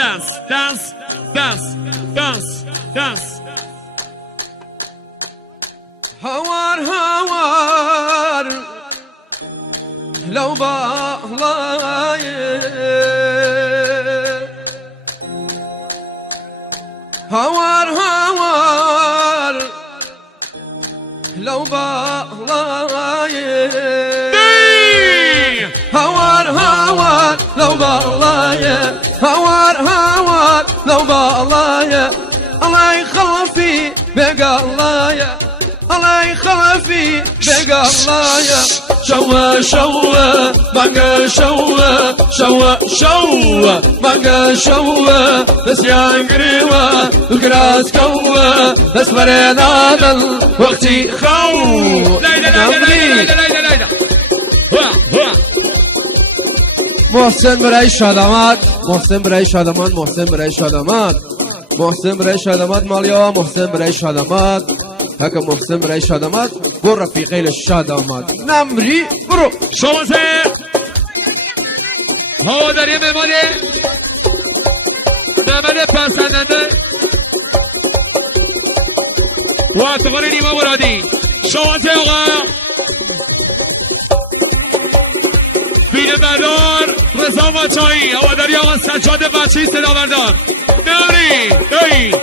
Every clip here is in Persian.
dance dance dance dance dance هوار هوار لو باغلاي هوار هوار لو باغلاي هوار هوار لو باغلاي هوار هوار لو باغلاي الله يخلفي بقى الله الله يخلفي بقى الله شوا شوا بقى شوا شوا شوا بقى شوا بس يا قريوة وكراس كوا بس بريد هذا وقتي خو لا لا لا لا لا لا لا محسن برای شادمات محسن برای شادمات محسن برای شادمات محسن برای شادمات مالیا محسن برای شادمات هک محسن برای شادمات برو رفیقی لشادمات نمری برو شما سه هواداری مهمانی نمد پسندنده و اتقال نیما مرادی شما سه آقا بینه بردار رضا مچایی هواداری آقا سجاد بچی صدا بردار نمری دایی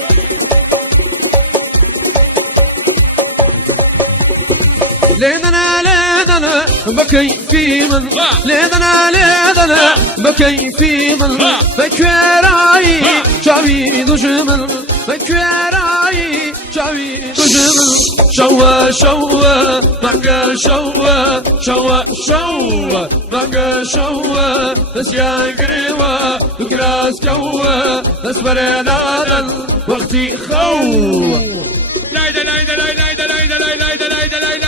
ليدنا ليدنا بكي في من ليدنا ليدنا بكي في من بكراي شاوي دجمن بكراي شاوي دجمن شوا شوا بقى شوا شوا شوا بقى شوا بس يا قريبا وكراس جوا بس برينا وقتي خو لايدا لايدا لايدا لايدا لايدا لايدا لايدا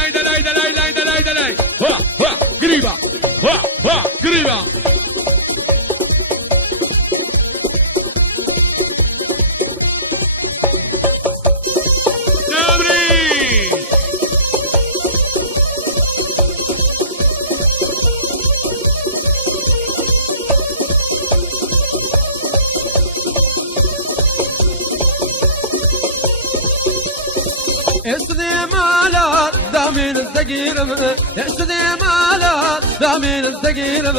قريبة قريبة استدمالات دامين الثقيل استدمالات دامين الثقيل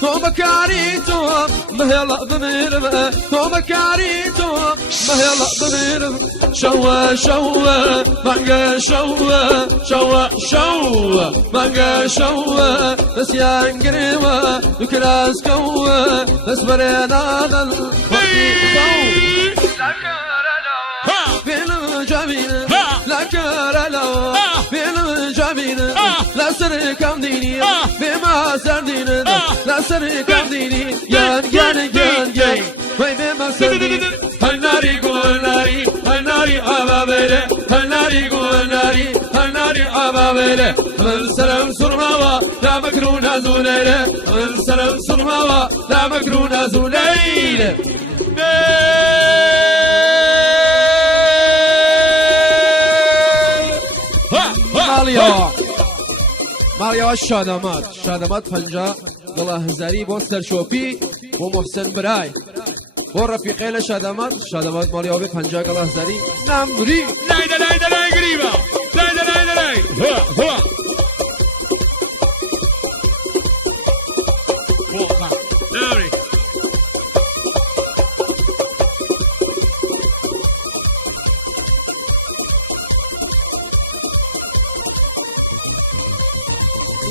توم كاريتو مهلا بمير توم كاريتو مهلا بمير شوا شوا مانجا شوا شوا شوا مانجا شوا بس يا انقريوا وكراس كوا بس برينا الوقت فين جميل لا كرلو فين جميل لا سركم ديني بما سردين لا سركم ديني يان يان يان يان وي بما سردين هناري قولاري هناري أبابيلي هناري قولاري هناري أبابيلي من سلام سرماوا لا مكرون زوليلي من سلام سرماوا لا مكرون زوليلي مالیا شادمات شادمات پنجا دڵە هزاری بۆ سەرشۆپی بۆ محسن برای بۆ ڕەفیقێ لە شادمات شادمات مالیا بێ پنجا دڵە هزاری نامری لايدا لايدا لاي قريبة لايدا لايدا لاي نمری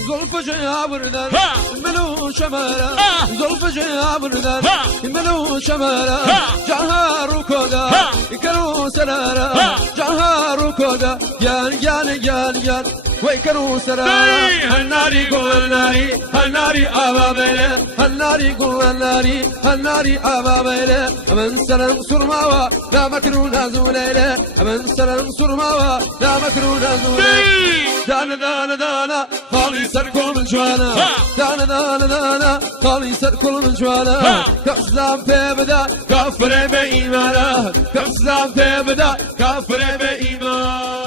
زلف جابردن ملو شمارا زلف جابردن ملو شمارا جاها ركودا يكرو سرارا جاها ركودا يان يان يان يان ويكرو سرارا هناري قول ناري هناري أبابيلي هناري قول ناري هناري أبابيلي من سلام سرماوا لا مكرون زوليلي من سلام سرماوا لا مكرون زوليلي دانا دانا دانا خالي سر كل من جوانا دانا دانا دانا خالي سر كل من جوانا كأسلام بيبدا كافر بإيمانا كأسلام بيبدا كافر بإيمان